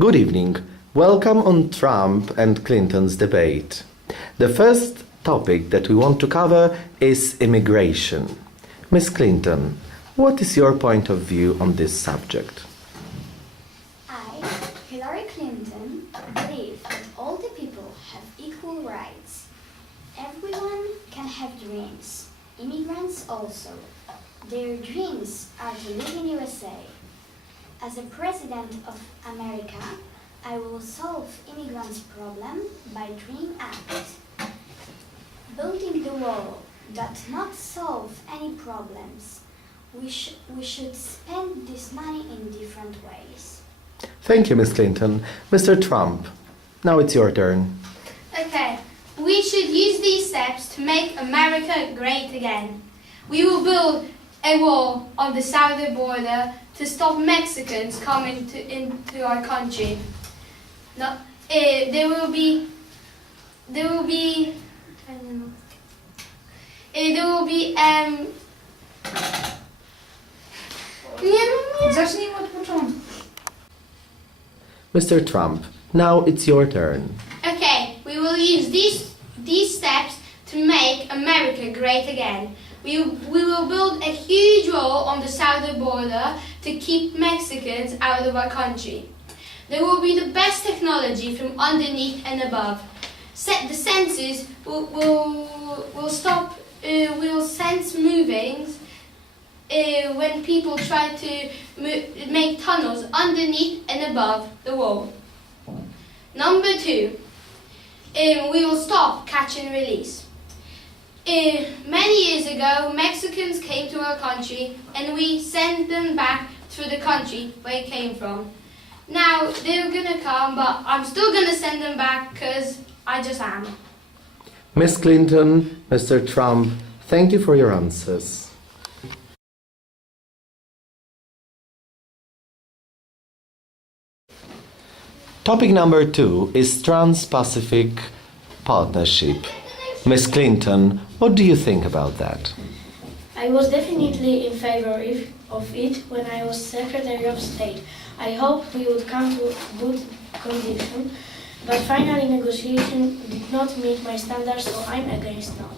Good evening. Welcome on Trump and Clinton's debate. The first topic that we want to cover is immigration. Ms. Clinton, what is your point of view on this subject? I, Hillary Clinton, believe that all the people have equal rights. Everyone can have dreams, immigrants also. Their dreams are to live in USA. As a president of America, I will solve immigrants' problem by Dream Act. Building the wall does not solve any problems. We should spend this money in different ways. Thank you, Ms. Clinton. Mr. Trump, now it's your turn. Okay, we should use these steps to make America great again. We will build a wall on the southern border to stop Mexicans coming into our country. No, there will be Zacznijmy od początku. Mr. Trump, now it's your turn. Okay, we will use these steps to make America great again. We will build a huge wall on the southern border to keep Mexicans out of our country. There will be the best technology from underneath and above. The sensors will stop, will sense movings when people try to make tunnels underneath and above the wall. Number 2, we will stop catch and release. Many years ago, Mexicans came to our country and we sent them back to the country where they came from. Now, they're gonna come, but I'm still gonna send them back because I just am. Ms. Clinton, Mr. Trump, thank you for your answers. Topic number 2 is Trans-Pacific Partnership. Ms. Clinton, what do you think about that? I was definitely in favor of it when I was Secretary of State. I hoped we would come to good condition, but finally negotiation did not meet my standards, so I'm against now.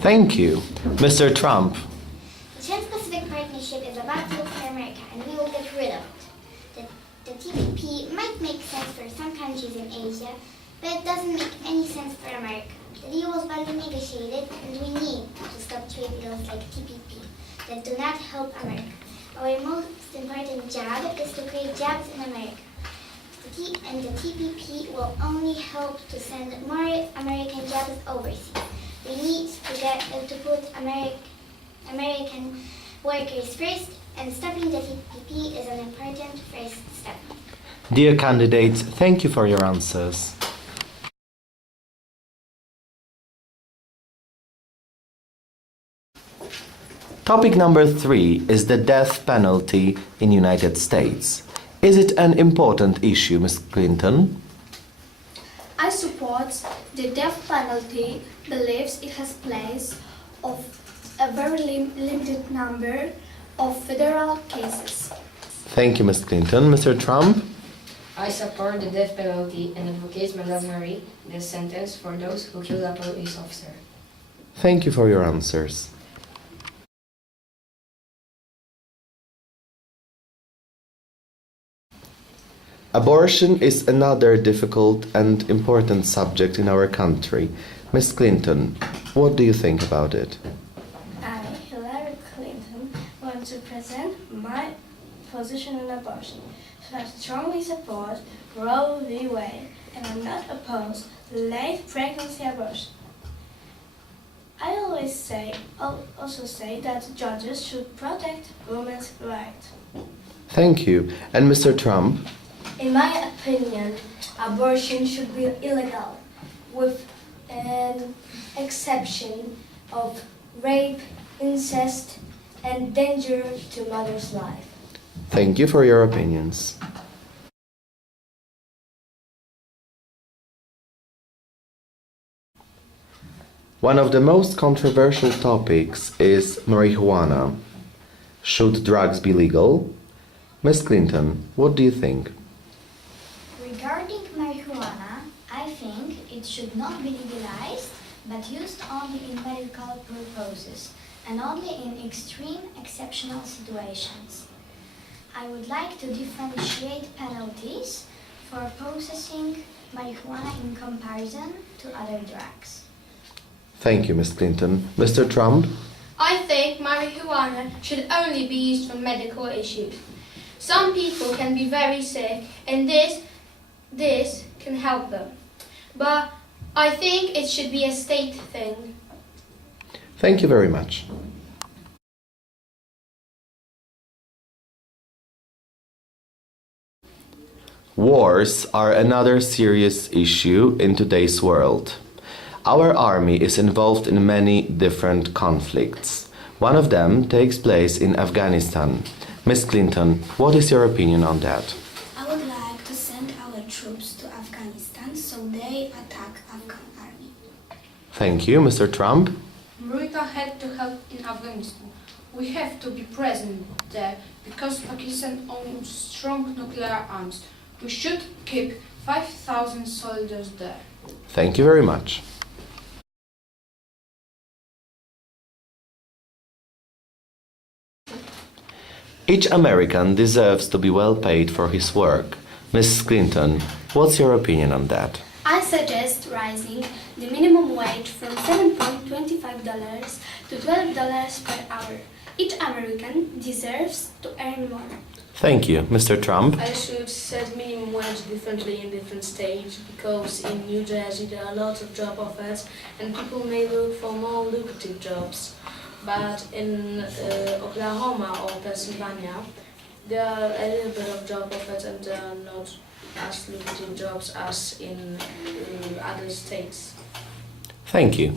Thank you. Mr. Trump, The Trans-Pacific Partnership is a bad deal for America, and we will get rid of it. The TPP might make sense for some countries in Asia, but it doesn't make any sense for America. The deal was badly negotiated, and we need to stop trade deals like TPP that do not help America. Our most important job is to create jobs in America. The TPP will only help to send more American jobs overseas. We need to put American workers first, and stopping the TPP is an important first step. dear candidates, thank you for your answers. Topic number 3 is the death penalty in United States. Is it an important issue, Ms. Clinton? I support the death penalty, believes it has place of a very limited number of federal cases. Thank you, Ms. Clinton. Mr. Trump? I support the death penalty and advocate mandatory death sentence for those who kill a police officer. Thank you for your answers. Abortion is another difficult and important subject in our country. Ms. Clinton, what do you think about it? I, Hillary Clinton, want to present my position on abortion. So I strongly support Roe v. Wade, and I'm not opposed to late pregnancy abortion. I also say that judges should protect women's rights. Thank you. And Mr. Trump? In my opinion, abortion should be illegal, with an exception of rape, incest, and danger to mother's life. Thank you for your opinions. One of the most controversial topics is marijuana. Should drugs be legal? Ms. Clinton, what do you think? it should not be legalized, but used only in medical purposes and only in extreme exceptional situations. I would like to differentiate penalties for possessing marijuana in comparison to other drugs. Thank you, Ms. Clinton. Mr. Trump? I think marijuana should only be used for medical issues. Some people can be very sick and this can help them. But I think it should be a state thing. Thank you very much. Wars are another serious issue in today's world. Our army is involved in many different conflicts. One of them takes place in Afghanistan. Ms. Clinton, what is your opinion on that? I would like to send our troops to Afghanistan so they attack Afghan army. Thank you, Mr. Trump. America had to help in Afghanistan. We have to be present there because Pakistan owns strong nuclear arms. We should keep 5,000 soldiers there. Thank you very much. Each American deserves to be well paid for his work. Mrs. Clinton, what's your opinion on that? I suggest raising the minimum wage from $7.25 to $12 per hour. Each American deserves to earn more. Thank you. Mr. Trump? I should set minimum wage differently in different states because in New Jersey there are lots of job offers and people may look for more lucrative jobs. But in Oklahoma or Pennsylvania there are a little bit of job offers and there are not as lucrative jobs as in other states. Thank you.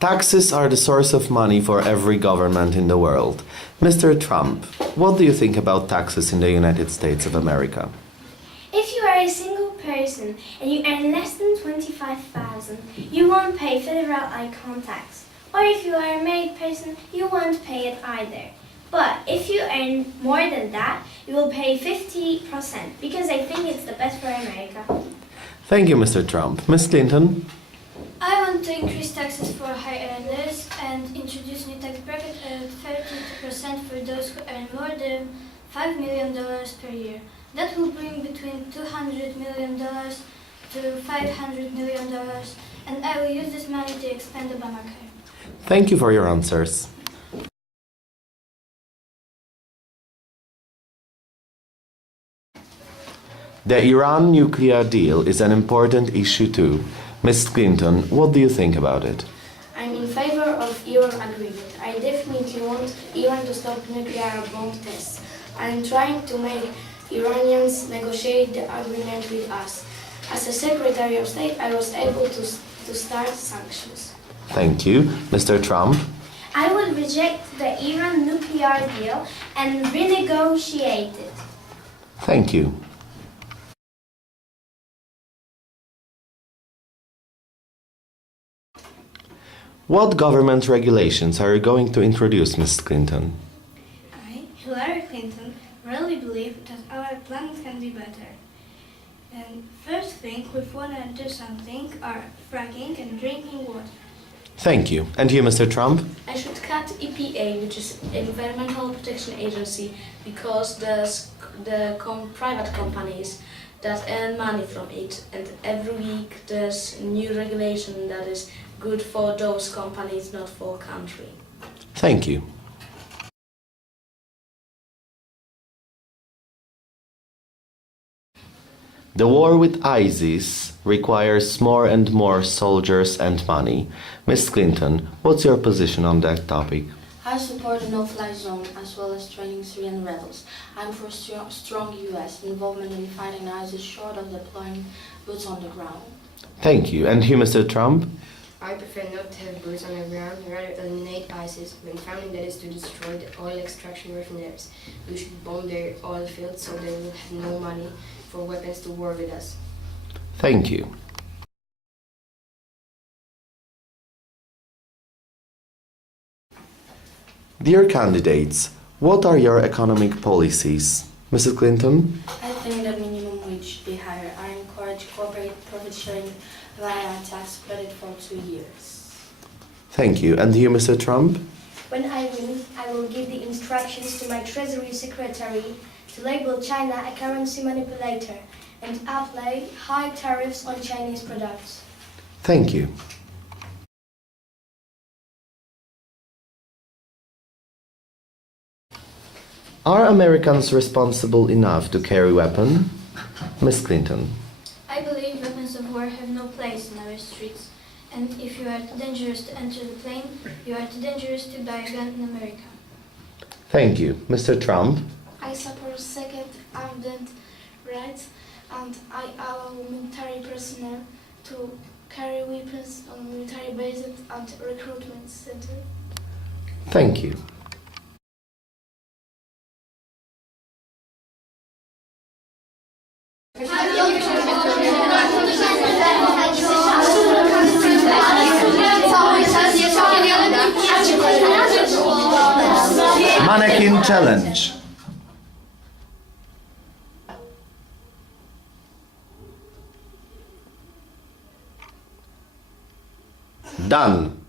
Taxes are the source of money for every government in the world. Mr. Trump, what do you think about taxes in the United States of America? If you are a single person and you earn less than $25,000, you won't pay federal income tax. Or if you are a married person, you won't pay it either. But if you earn more than that, you will pay 50% because I think it's the best for America. Thank you, Mr. Trump. Ms. Clinton? I want to increase taxes for high earners and introduce new tax bracket at 32% for those who earn more than $5 million per year. That will bring between $200 million to $500 million, and I will use this money to expand Obamacare. Thank you for your answers. The Iran nuclear deal is an important issue too. Ms. Clinton, what do you think about it? I'm in favor of Iran agreement. I definitely want Iran to stop nuclear bomb tests. I'm trying to make Iranians negotiate the agreement with us. As a Secretary of State, I was able to start sanctions. Thank you. Mr. Trump? I will reject the Iran nuclear deal and renegotiate it. Thank you. What government regulations are you going to introduce, Ms. Clinton? I, Hillary Clinton, really believe that our planet can be better. And first thing we want to do something are fracking and drinking water. Thank you. And you, Mr. Trump? I should cut EPA, which is Environmental Protection Agency, because there's private companies that earn money from it, and every week there's new regulation that is good for those companies, not for country. Thank you. The war with ISIS requires more and more soldiers and money. Ms. Clinton, what's your position on that topic? I support a no-fly zone as well as training Syrian rebels. I'm for strong US involvement in fighting ISIS short of deploying boots on the ground. Thank you. And you, Mr. Trump? I prefer not to have boots on the ground, rather eliminate ISIS when founding, that is to destroy the oil extraction refineries. We should bomb their oil fields so they will have no money for weapons to war with us. Thank you. Dear candidates, What are your economic policies? Mrs. Clinton? I think that minimum wage should be higher. I encourage corporate profit sharing via tax credit for 2 years. Thank you. And you, Mr. Trump? When I win, I will give the instructions to my Treasury Secretary to label China a currency manipulator and apply high tariffs on Chinese products. Thank you. Are Americans responsible enough to carry weapons? Miss Clinton. I believe weapons of war have no place in our streets. And if you are too dangerous to enter the plane, you are too dangerous to buy a gun in America. Thank you. Mr. Trump? I support Second Amendment rights and I allow military personnel to carry weapons on military bases and recruitment centers. Thank you. Mannequin challenge. Done.